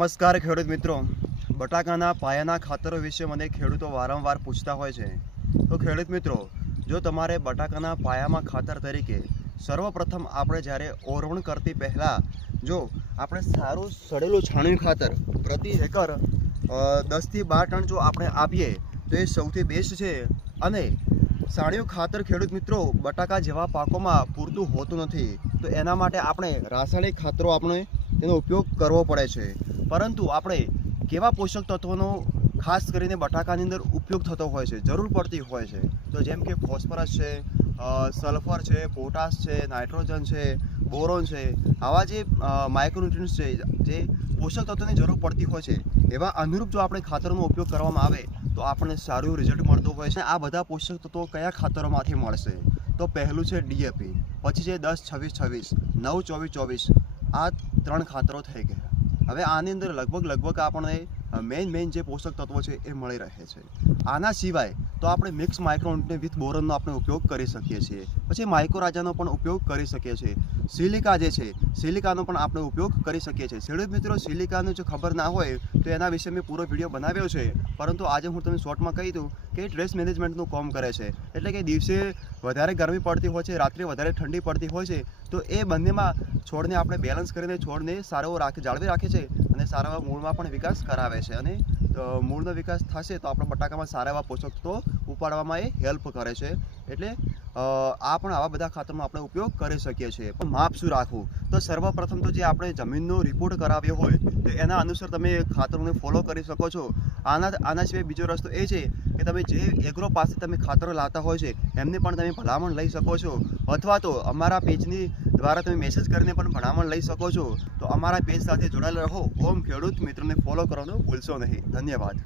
નમસ્કાર ખેડૂત મિત્રો, બટાકાના પાયાના ખાતરો વિશે મને ખેડૂતો વારંવાર પૂછતા હોય છે. તો ખેડૂત મિત્રો, જો તમારે બટાકાના પાયામાં ખાતર તરીકે સર્વપ્રથમ આપણે જ્યારે ઓરવણ કરતી પહેલાં જો આપણે સારું સડેલું છાણિયું ખાતર પ્રતિ એકર 10 થી 12 ટન જો આપણે આપીએ તો એ સૌથી બેસ્ટ છે. અને છાણિયું ખાતર ખેડૂત મિત્રો બટાકા જેવા પાકોમાં પૂરતું હોતું નથી, તો એના માટે આપણે રાસાયણિક ખાતરો તેનો ઉપયોગ કરવો પડે છે. પરંતુ આપણે કેવા પોષક તત્વોનો ખાસ કરીને બટાકાની અંદર ઉપયોગ થતો હોય છે, જરૂર પડતી હોય છે, તો જેમ કે ફોસ્ફરસ છે, સલ્ફર છે, પોટાશ છે, નાઇટ્રોજન છે, બોરોન છે, આવા જે માઇક્રોન્યુટ્રિયન્ટ્સ છે, જે પોષક તત્વોની જરૂર પડતી હોય છે, એવા અનુરૂપ જો આપણે ખાતરનો ઉપયોગ કરવામાં આવે તો આપણને સારું રિઝલ્ટ મળતું હોય છે. આ બધા પોષક તત્વો કયા ખાતરોમાંથી મળશે? તો પહેલું છે DAP, પછી છે 10-26-26, 9-24-24. આ 3 ખાતરો થઈ ગયા. હવે આની અંદર લગભગ આપણને મેઇન જે પોષક તત્વો છે એ મળી રહે છે. આના સિવાય તો આપણે મિક્સ માઇક્રોન્યુટ્રિયન્ટ વિથ બોરોનનો આપણે ઉપયોગ કરી શકીએ છીએ. પછી માઇક્રોરાજાનો પણ ઉપયોગ કરી શકીએ છીએ. સિલિકા જે છે, સિલિકાનો પણ આપણે ઉપયોગ કરી શકીએ છીએ. ખેડૂત મિત્રો, સિલિકાનું જો ખબર ના હોય તો એના વિશે મેં પૂરો વિડીયો બનાવ્યો છે, પરંતુ આજે હું તમને શોર્ટમાં કહી દઉં કે ટ્રેસ મેનેજમેન્ટનું કામ કરે છે. એટલે કે દિવસે વધારે ગરમી પડતી હોય છે, રાત્રે વધારે ઠંડી પડતી હોય છે, તો એ બંનેમાં છોડને આપણે બેલેન્સ કરીને છોડને સારો જાળવી રાખે છે અને સારા એવા મૂળમાં પણ વિકાસ કરાવે છે. અને મૂળનો વિકાસ થશે તો આપણે બટાકામાં સારા એવા પોષક તત્વો ઉપાડવામાં એ હેલ્પ કરે છે. એટલે આવા બધા ખાતરનો આપણે ઉપયોગ કરી શકીએ છીએ. પણ માપ શું રાખવું? તો સર્વપ્રથમ તો જે આપણે જમીનનો રિપોર્ટ કરાવ્યો હોય તો એના અનુસાર તમે ખાતરોને ફોલો કરી શકો છો. આના સિવાય બીજો રસ્તો એ છે કે તમે જે એગ્રો પાસે તમે ખાતરો લાવતા હોય છે એમને પણ તમે ભલામણ લઈ શકો છો, અથવા તો અમારા પેજની દ્વારા તમે મેસેજ કરીને પણ ભલામણ લઈ શકો છો. તો અમારા પેજ સાથે જોડાયેલા રહો. ઓમ ખેડૂત મિત્રોને ફોલો કરવાનું ભૂલશો નહીં. ધન્યવાદ.